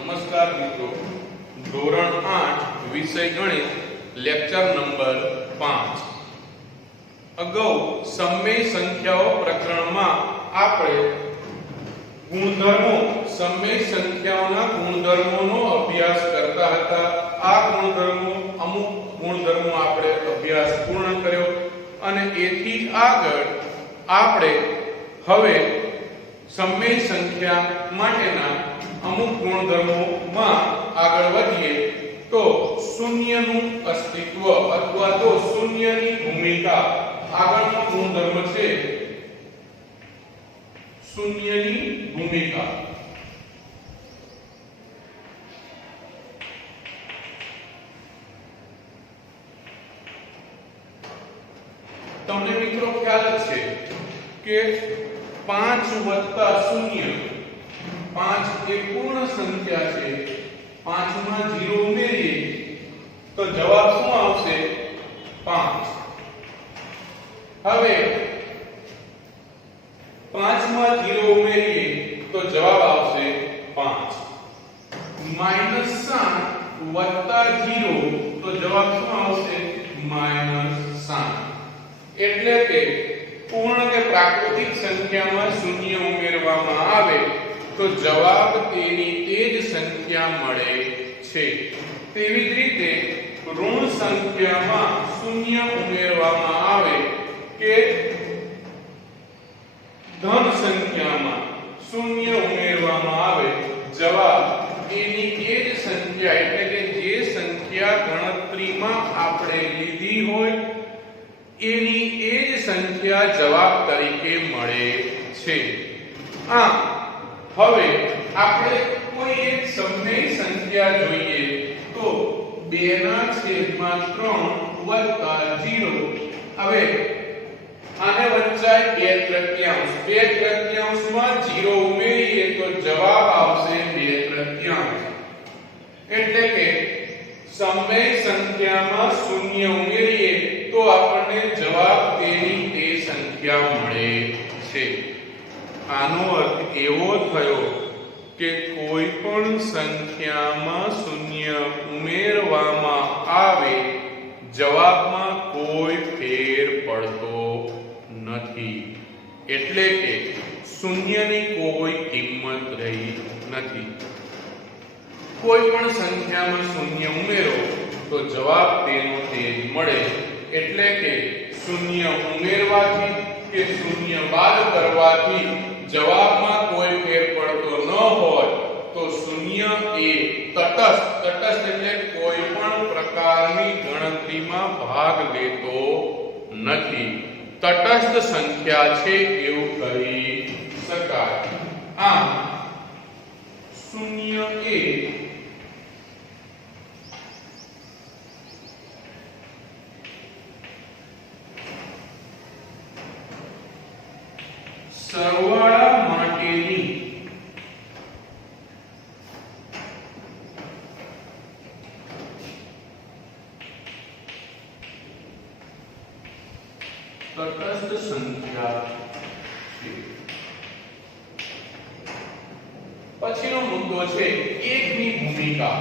નમસ્કાર મિત્રો, ધોરણ 8 વિષય ગણિત લેક્ચર નંબર 5. અગાઉ સમય સંખ્યાઓ પ્રકરણમાં આપણે સમય સંખ્યાઓના ગુણધર્મોનો અભ્યાસ કરતા હતા. આ અમુક ગુણધર્મો આપણે અભ્યાસ પૂર્ણ કર્યો અને એથી આગળ આપણે હવે સમય સંખ્યા માટેના અમુક ગુણધર્મોમાં આગળ વધીએ તો શૂન્યનું અસ્તિત્વ અથવા તો શૂન્યની ભૂમિકા. આગળનો ગુણધર્મ છે શૂન્યની ભૂમિકા. તમને મિત્રો ખ્યાલ છે કે 5 વત્તા 0, 5 એ પૂર્ણ સંખ્યા છે. 5 માં 0 ઉમેરીએ તો જવાબ શું આવશે? 5. હવે 5 માં 0 ઉમેરીએ તો જવાબ આવશે 5. -7 વત્તા 0 તો જવાબ શું આવશે? -7. એટલે કે પૂર્ણ કે પ્રાકૃતિક સંખ્યામાં શૂન્ય ઉમેરવામાં આવે તો જવાબ તેની તે જ સંખ્યા મળે છે. તેવી જ રીતે ઋણ સંખ્યામાં શૂન્ય ઉમેરવામાં આવે કે ધન સંખ્યામાં શૂન્ય ઉમેરવામાં આવે, જવાબ એની એ જ સંખ્યા એટલે કે જે સંખ્યા ગણતરીમાં આપણે લીધી હોય એની એ જ સંખ્યા જવાબ તરીકે મળે છે. આમ હવે આપણે કોઈ એક સમય સંખ્યા જોઈએ તો 2/3 વત્તા 0. હવે આને વચ્ચાય 2/3 માં 0 ઉમેરીએ તો જવાબ આવશે 2/3. એટલે કે સમય સંખ્યામાં શૂન્ય ઉમેરીએ તો આપણને જવાબ તેની તે સંખ્યા મળે છે. આનો અર્થ એવો થયો કે કોઈ પણ સંખ્યામાં શૂન્ય ઉમેરવામાં આવે જવાબમાં કોઈ ફેર પડતો નથી. એટલે કે શૂન્યની કોઈ કિંમત રહી નથી. કોઈ પણ સંખ્યામાં શૂન્ય ઉમેરો તો જવાબ તેનો તે જ મળે. એટલે કે શૂન્ય ઉમેરવાથી કે શૂન્ય બાદ કરવાથી જવાબમાં કોઈ ફેર પડતો ન હોય તો શૂન્ય એ તટસ્થ એટલે કોઈ પણ પ્રકારની ગણતરીમાં ભાગ લેતો નથી. તટસ્થ સંખ્યા છે એવું કહી શકાય. આમ શૂન્ય એ સરવાળા માટેની તટસ્થ સંખ્યા છે. પછીનો મુદ્દો છે એકની ભૂમિકા.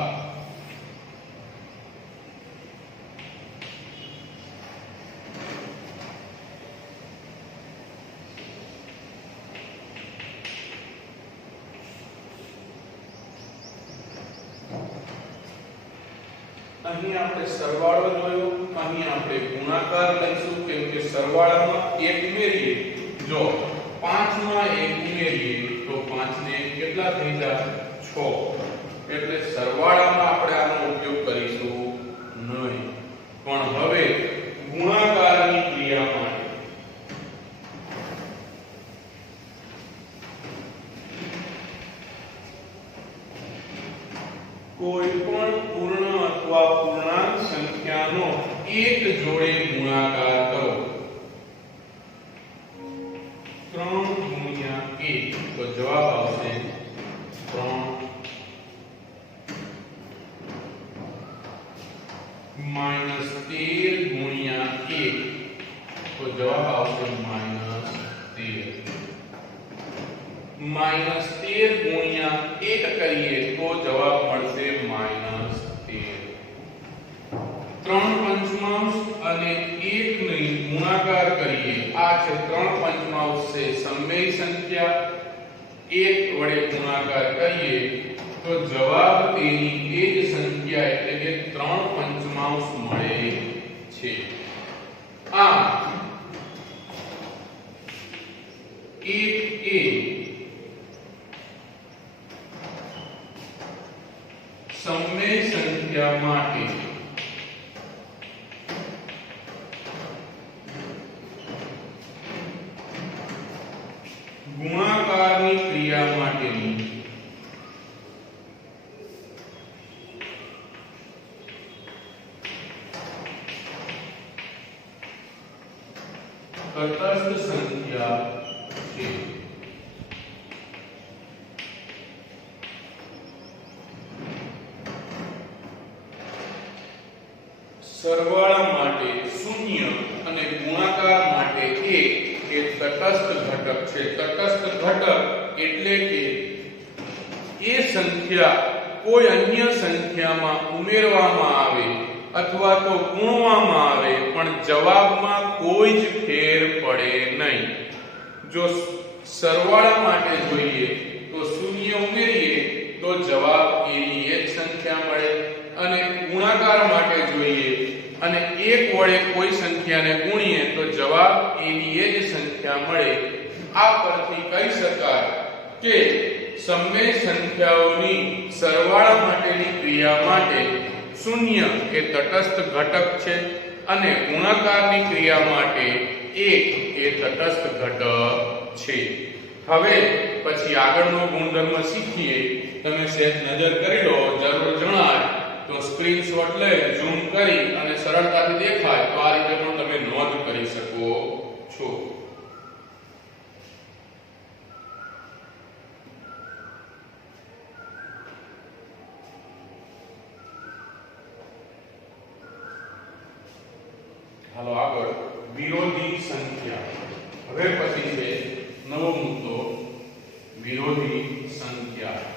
અહીં આપણે સરવાળો જોયો, અહીં આપણે ગુણાકાર લઈશું કેમ કે સરવાળામાં 1 ઉમેરીએ, જો 5 માં 1 ઉમેરીએ તો 5 ને કેટલા થઈ જાય? 6. એટલે સરવાળામાં આપણે આનો ઉપયોગ કરીશું નહીં. પણ હવે ગુણાકારની ક્રિયા માટે કોઈ પણ પૂર્ણ અથવા પૂર્ણાંક સંખ્યાનો એક જોડે ગુણાકાર કરો. 3 ગુણ્યા 1 તો જવાબ આવશે 3. -13 ગુણ્યા 1 તો જવાબ આવશે -13. -13 13 ગુણ્યા 1 કરીએ તો જવાબ મળશે -13. 3 પંચમાંશ અને 1 ને ગુણાકાર કરીએ, આ છે 3 પંચમાંશ છે સમમેય સંખ્યા, 1 વડે ગુણાકાર કરીએ તો જવાબ તેની એ જ સંખ્યા એટલે કે 3 પંચમાંશ મળે છે. આ 1 એ સમમેય સંખ્યા માટે ગુણાકારની ક્રિયા માટેની તટસ્થ સંખ્યા છે. સરવાળા માટે 0 અને ગુણાકાર માટે 1 એ તટસ્થ ઘટક છે. તટસ્થ ઘટક એટલે કે એ સંખ્યા કોઈ અન્ય સંખ્યામાં ઉમેરવામાં આવે અથવા તો ગુણવામાં આવે પણ જવાબમાં કોઈ જ ફેર પડે નહીં. જો સરવાળા માટે જોઈએ તો 0 ઉમેરીએ તો જવાબ એની એ જ સંખ્યા મળે, અને ગુણાકાર માટે જોઈએ અને 1 વડે કોઈ સંખ્યાને ગુણીએ તો જવાબ એની એ જ સંખ્યા મળે. આ પરથી કહી શકાય કે સમમેય સંખ્યાઓની સરવાળા માટેની ક્રિયા માટે 0 એ તટસ્થ ઘટક છે અને ગુણાકારની ક્રિયા માટે 1 એ તટસ્થ ઘટક છે. હવે પછી આગળનો ગુણધર્મ શીખીએ. તમે સહેજ નજર કરી લો, જરૂર જણાય તો સ્ક્રીનશોટ લઈ ઝૂમ કરી અને સરળતાથી દેખાય તો આ રીતે પણ તમે નોંધ કરી શકો છો. હાલો આગળ વિરોધી સંખ્યા. હવે પછી છે નવો મુદ્દો વિરોધી સંખ્યા.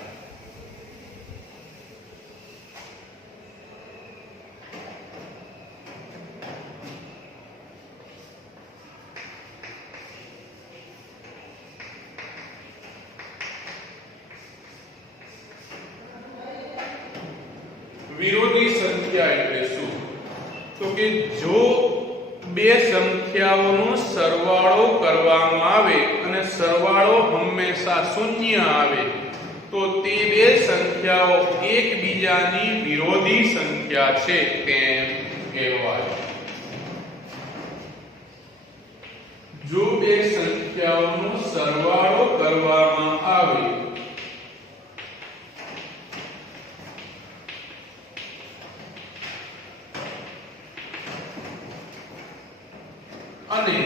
વિરોધી સંખ્યા એટલે શું? તો કે જો બે સંખ્યાઓનો સરવાળો કરવામાં આવે અને સરવાળો હંમેશા 0 આવે તો તે બે સંખ્યાઓ એકબીજાની વિરોધી સંખ્યા છે તેમ કહેવાય. જો બે સંખ્યાઓનો સરવાળો કરવામાં આવે અને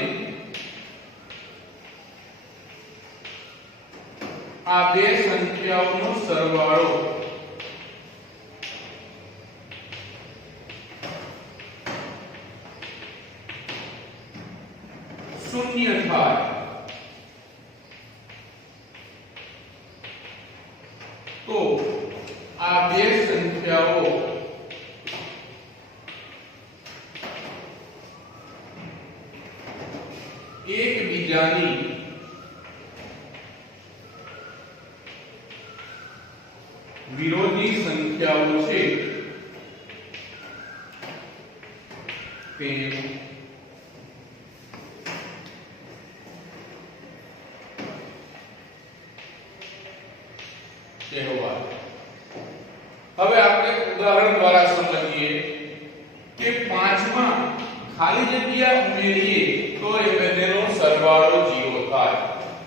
આ બે સંખ્યાઓનો સરવાળો શૂન્ય થાય તો આ બે સંખ્યાઓ એકબીજાની વિરોધી સંખ્યાઓ છે તે કહેવાય. હવે આપણે ઉદાહરણ દ્વારા સમજીએ કે 5 માં ખાલી જગ્યા ઉમેરીએ તો એ બંનેનો સરવાળો 0 થાય.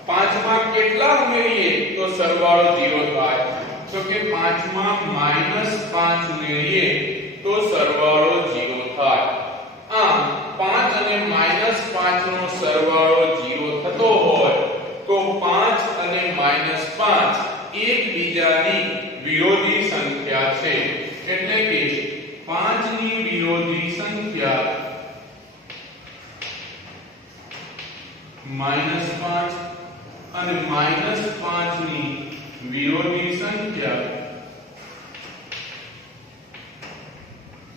5 માં કેટલા ઉમેરીએ તો સરવાળો 0 થાય? તો કે 5 માં -5 ઉમેરીએ તો સરવાળો 0 થાય. આમ 5 અને -5 નો સરવાળો 0 થતો હોય તો 5 અને -5 એકબીજાની વિરોધી સંખ્યા છે. એટલે કે 5 ની વિરોધી સંખ્યા -5 અને -5 ની વિરોધી સંખ્યા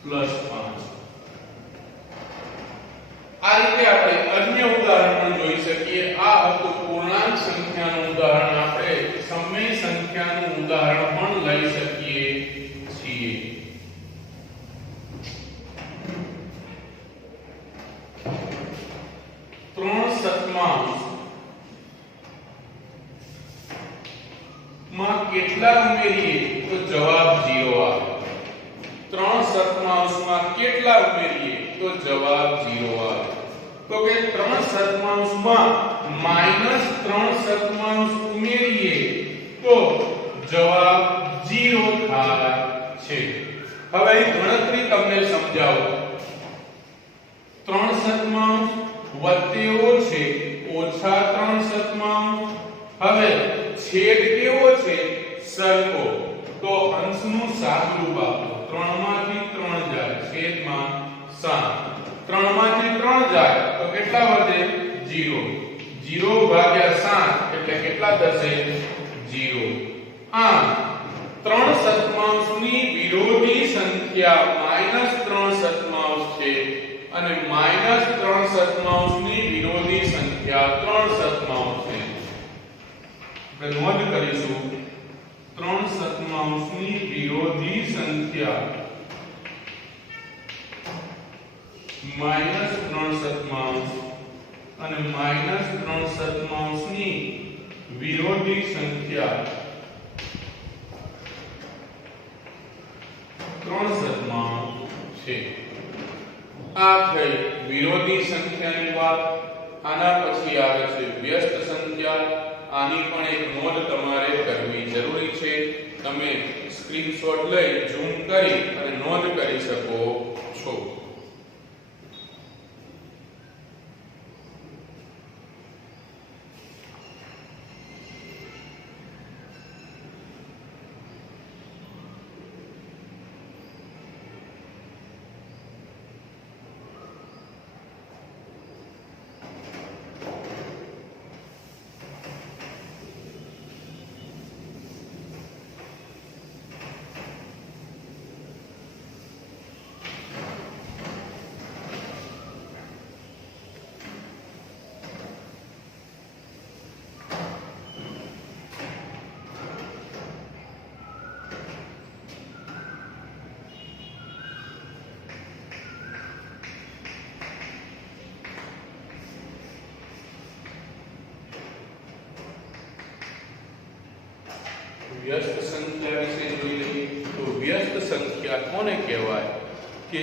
પ્લસ 5. આ રીતે આપણે અન્ય ઉદાહરણ પણ જોઈ શકીએ. આ હતું પૂર્ણાંક સંખ્યાનું ઉદાહરણ. આપણે સમય સંખ્યાનું ઉદાહરણ પણ લઈ શકીએ છીએ. ત્રણ સપ્તમાંશ માં કેટલા ઉમેરીએ તો જવાબ 0 આવે. 3 સપ્તમાંશમાં કેટલા ઉમેરીએ તો જવાબ 0 આવે. તો કે 3 સપ્તમાંશમાં -3 સપ્તમાંશ ઉમેરીએ તો જવાબ 0 થાય છે. હવે અહીં ગણતરી તમને સમજાવું. 3 સપ્તમાંશ વત્તેવો છે ઓછા 3 સપ્તમાંશ. હવે છેદ કેવો છે સરખો, તો અંશનું સાદુરૂપ આપો. 3 માંથી 3 જાય છેદમાં 7. 3 માંથી 3 જાય તો કેટલા વધે 0. 0 ભાગ્યા 7 એટલે કેટલા થશે 0. આમ 3 સપ્તમાંશની વિરોધી સંખ્યા -3 સપ્તમાંશ છે અને -3 સપ્તમાંશની વિરોધી સંખ્યા 3 સપ્તમાંશ છે. આપણે નોંધ કરીશું 3 સપ્તમાંશની વિરોધી સંખ્યા -3 સપ્તમાંશ અને -3 સપ્તમાંશની વિરોધી સંખ્યા 3 સપ્તમાંશ છે. આ થઈ વિરોધી સંખ્યાની વાત. આના પછી આવે છે વ્યસ્ત સંખ્યા. આની પણ એક નોંધ તમારે કરવી જરૂરી છે. તમે સ્ક્રીનશોટ લઈ ઝૂમ કરી અને નોંધ કરી શકો છો. વ્યસ્ત સંખ્યા વિશે જોઈ લઈએ. તો વ્યસ્ત સંખ્યા કોને કહેવાય કે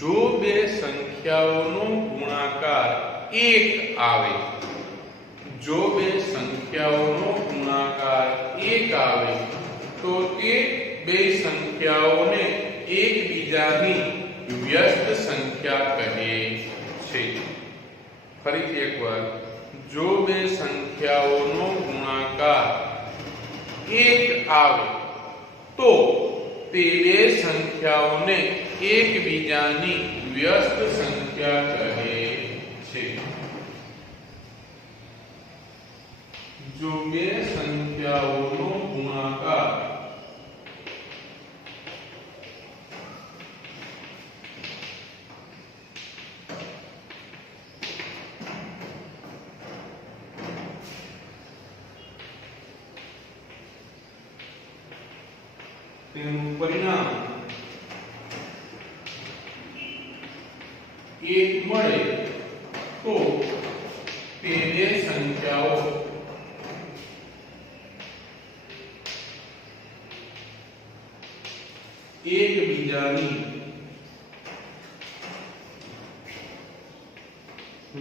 જો બે સંખ્યાઓનો ગુણાકાર 1 આવે, જો બે સંખ્યાઓનો ગુણાકાર 1 આવે તો તે બે સંખ્યાઓને એકબીજાની વ્યસ્ત સંખ્યા કહે છે. ફરીથી એકવાર, જો બે સંખ્યાઓનો ગુણાકાર 1 આવે તો તે બે સંખ્યાઓને એકબીજાની વ્યસ્ત સંખ્યા કહે છે. જો બે સંખ્યાઓનો ગુણાકાર તેનું પરિણામ 1 મળે તો તે બે સંખ્યાઓ એકબીજાની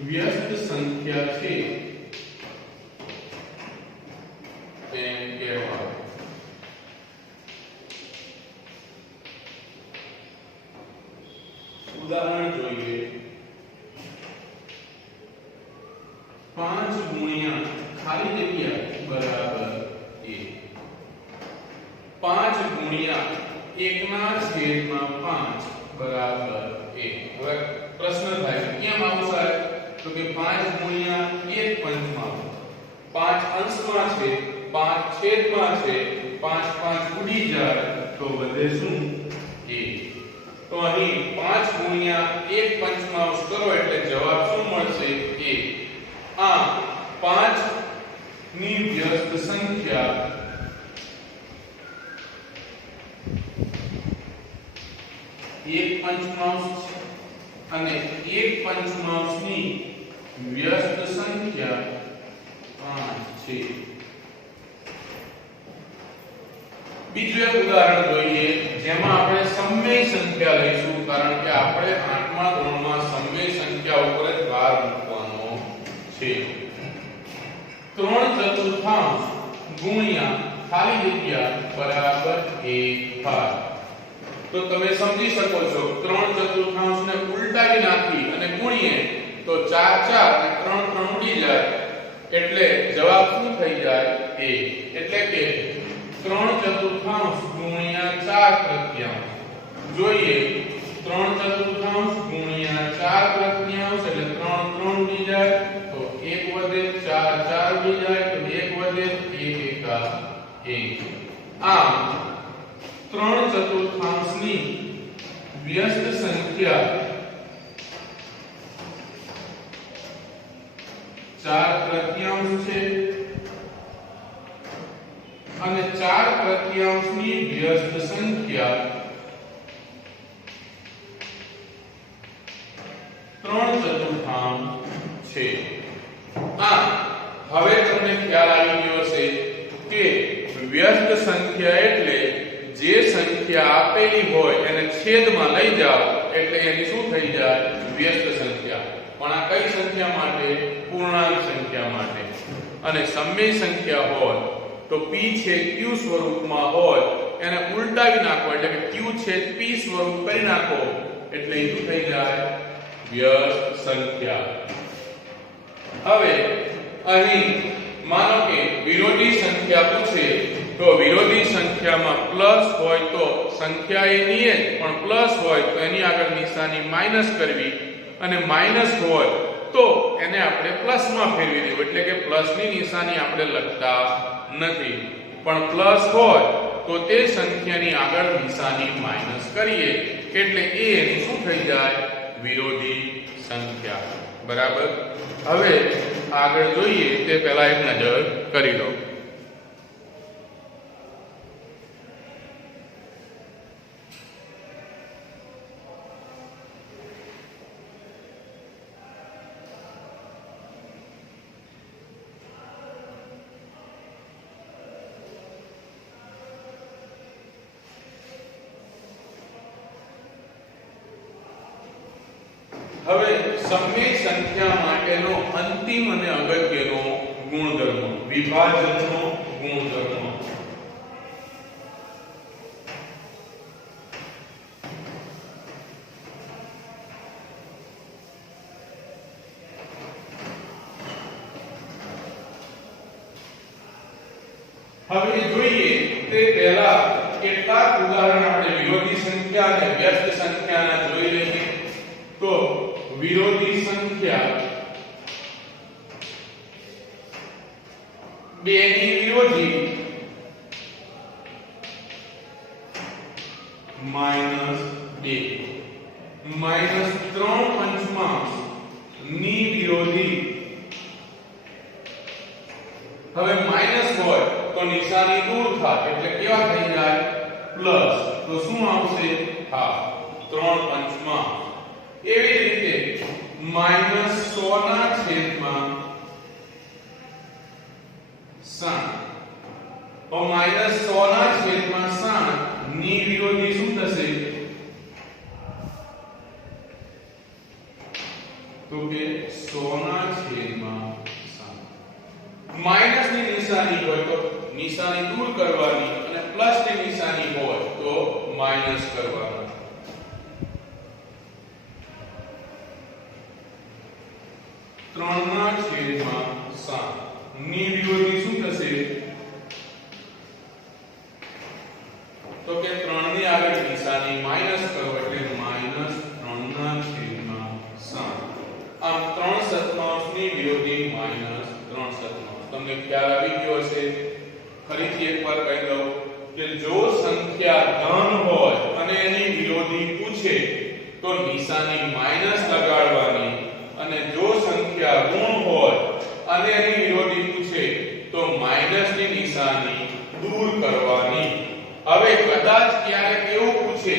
વ્યસ્ત સંખ્યા છે એમ કહેવાય. ઉદાહરણ જોઈએ. 5 ગુણ્યા ખાલી જગ્યા બરાબર 1. 5 ગુણ્યા 1/5 બરાબર 1. હવે પ્રશ્ન થાય કેમ આવું સાહેબ? તો કે 5 ગુણ્યા 1 પંચમાં 5 અંશમાં છે 5 છેદમાં છે 5 5 ઉડી જાય તો વધે શું 1 તો અહીં 5 ગુણ્યા 1 પંચમાંશ કરો એટલે જવાબ શું મળશે 1 આ 5 ની વ્યસ્ત સંખ્યા એક પંચમાંશ અને એક પંચમાંશની વ્યસ્ત સંખ્યા 5 છે. બીજું એક ઉદાહરણ જોઈએ જેમાં આપણે સમમેય સંખ્યા લઈશું કારણ કે આપણે 8મા ધોરણમાં સમમેય સંખ્યા ઉપર જ ભાર મૂકવાનો છે. 3/4 ગુણ્યા ખાલી જગ્યા બરાબર 1 ભાગ. તો તમે સમજી શકો છો 3/4 ને ઉલટાવી નાખી અને ગુણીએ તો 4 4 અને 3 3 ઉડી જાય એટલે જવાબ શું થઈ જાય 1 એટલે કે 3/4 ગુણ્યા 4/3 જોઈએ 3/4 ગુણ્યા 4/3 એટલે 3 3 ઉડી જાય તો 1 વધે 4 4 ઉડી જાય તો 1 વધે 1 એકા 1. આમ 3/4 ની વ્યસ્ત સંખ્યા 4/3 છે અને 4/3 ની વ્યસ્ત સંખ્યા 3/4 છે. આ હવે તમને ખ્યાલ આવી ગયો છે કે વ્યસ્ત સંખ્યા એટલે જે સંખ્યા આપેલી હોય એને છેદમાં લઈ જાઓ એટલે એની શું થઈ જાય વ્યસ્ત સંખ્યા. પણ આ કઈ સંખ્યા માટે પૂર્ણાંક સંખ્યા માટે. અને સમમેય સંખ્યા હોય તો p છેદ q સ્વરૂપમાં હોય એને ઉલટાવી નાખો એટલે કે q છેદ p સ્વરૂપ કરી નાખો એટલે એ શું થઈ જાય વ્યસ્ત સંખ્યા. હવે અહીં માનો કે વિરોધી સંખ્યા પૂછે તો વિરોધી સંખ્યામાં પ્લસ હોય તો સંખ્યા એની જ પણ પ્લસ હોય તો એની આગળ નિશાની માઈનસ કરવી અને માઈનસ હોય તો એને આપણે પ્લસમાં ફેરવી દેવું એટલે કે પ્લસની નિશાની આપણે લખતા નથી પણ પ્લસ હોય તો તે સંખ્યાની આગળ નિશાની માઈનસ કરીએ એટલે એ એની શું થઈ જાય વિરોધી સંખ્યા. બરાબર. હવે આગળ જોઈએ તે પહેલા એક નજર કરી લો. હવે સમમેય સંખ્યા માટેનો અંતિમ અને અગત્યનો ગુણધર્મ વિભાજનનો ગુણધર્મ. હવે જોઈએ તે પહેલા કેટલાક ઉદાહરણ આપણે વિરોધી સંખ્યા અને વ્યસ્ત સંખ્યાના જોઈ લઈએ. તો વિરોધી સંખ્યા 2 ની વિરોધી -2 -3/5 ની વિરોધી. હવે માઈનસ હોય તો નિશાની દૂર થાય એટલે કેવા થઈ જાય પ્લસ તો શું આવશે હા 3/5. એવી રીતે -100 ના છેદમાં 60 તો -100 ના છેદમાં 60 ની વિરોધી શું થશે તો કે 100 ના છેદમાં 60. માઈનસ ની નિશાની હોય તો નિશાની દૂર કરવાની અને પ્લસ ની નિશાની હોય તો માઈનસ કરવાની. 3/7 ની વિરોધી શું થશે તો કે 3 ની આગળ નિશાની માઈનસ કરો એટલે -3/7. આમ 3/7 ની વિરોધી -3/7. તમને ખ્યાલ આવી ગયો હશે ફરીથી એકવાર કહી દઉં કે જો સંખ્યા ધન હોય અને એની વિરોધી પૂછે તો નિશાની માઈનસ લગાડવાની, અને જો સંખ્યા ઋણ હોય અને એની વિરોધી પૂછે તો માઈનસ ની નિશાની દૂર કરવાની. હવે કદાચ ક્યારેક એવું પૂછે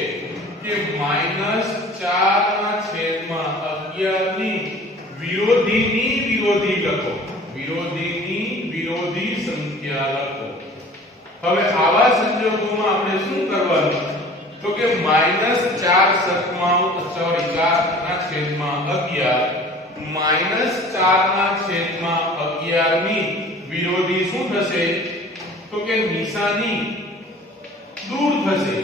કે -4/11 ની વિરોધીની વિરોધી લખો, વિરોધીની વિરોધી સંખ્યા લખો. હવે આવા સંજોગોમાં આપણે શું કરવાનું તો કે -4/11 ની વિરોધી શું થશે તો કે નિશાની દૂર થશે.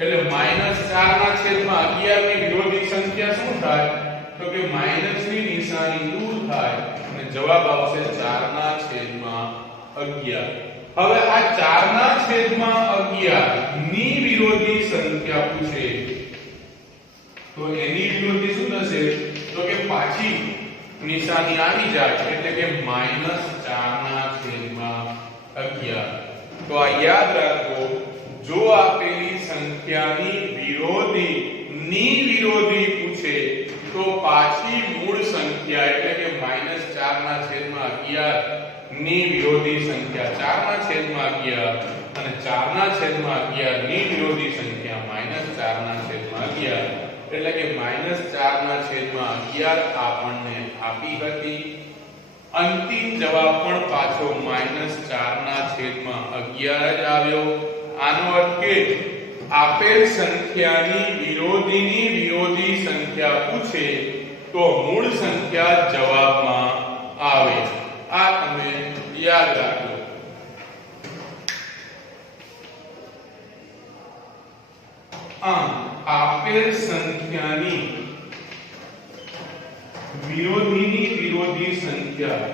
એટલે -4/11 ની વિરોધી સંખ્યા શું થાય તો કે માઈનસ ની નિશાની દૂર થાય અને જવાબ આવશે 4/11. હવે આ 4/11 ની વિરોધી સંખ્યા પૂછે તો એની વિરોધી શું થશે તો કે પાછી નિશાની આવી જાય એટલે કે -4/11. તો આ યાદ રાખો, જો આપેલી સંખ્યાની વિરોધી ની વિરોધી પૂછે તો પાછી મૂળ સંખ્યા એટલે કે -4/11 ની વિરોધી સંખ્યા 4/11 અને 4/11 ની વિરોધી સંખ્યા -4/11 એટલે કે -4/11 આપણને આપી હતી. અંતિમ જવાબ પણ પાછો -4/11 જ આવ્યો. આનો અર્થ કે આપેલ સંખ્યાની વિરોધીની વિરોધી સંખ્યા પૂછે તો મૂળ સંખ્યા જવાબમાં આવે. આ તમે યાદ રાખો. આમ આપેલ સંખ્યાની વિરોધીની વિરોધી સંખ્યા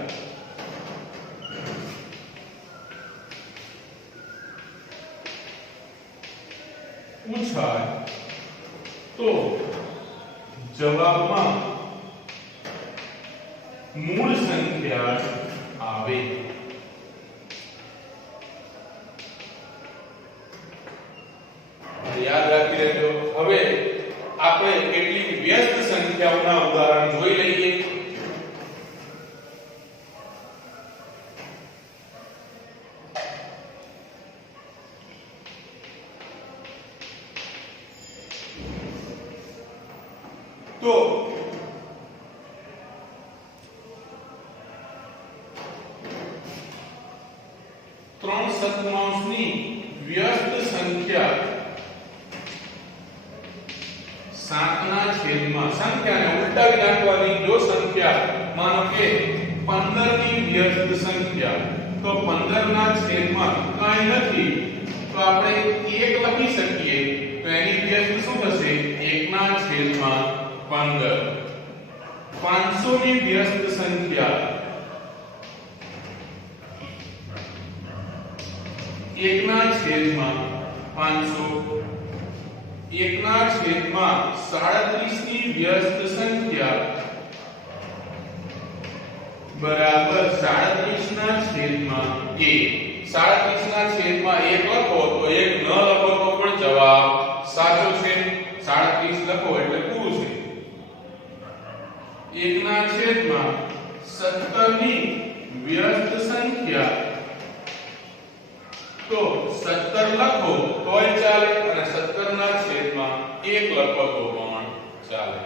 પૂછાય તો જવાબમાં મૂળ સંખ્યા આવે. યાદ રાખી લેજો. હવે આપણે કેટલીક વ્યસ્ત સંખ્યાઓના ઉદાહરણ જોઈ લઈએ. તો 3/7 ની વ્યસ્ત સંખ્યા 7/છેદમાં સંખ્યાને ઉલટાવી નાખવાની. જો સંખ્યા માનો કે 15 ની વ્યસ્ત સંખ્યા તો 15/છેદમાં કાંઈ નથી તો આપણે 1 લખી શકીએ તો એની વ્યસ્ત શું થશે 1/15. 500 ની વ્યસ્ત સંખ્યા 1/500. 1/37 ની વ્યસ્ત સંખ્યા બરાબર 37/1. 37/1 લખો તો 1 ન લખો તો પણ જવાબ સાચો છે. 37 લખો એટલે પૂરું છે. 1/17 ની વ્યસ્ત સંખ્યા તો 17 લખો તોય ચાલે અને 17/1 લખો તો પણ ચાલે.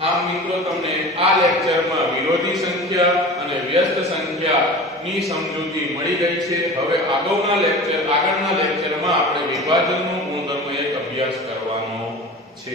આમ મિત્રો તમને આ લેક્ચરમાં વિરોધી સંખ્યા અને વ્યસ્ત સંખ્યા ની સમજૂતી મળી ગઈ છે. હવે આગળના લેક્ચરમાં આપણે વિભાજનનો ગુણધર્મ એક અભ્યાસ કરવાનો છે.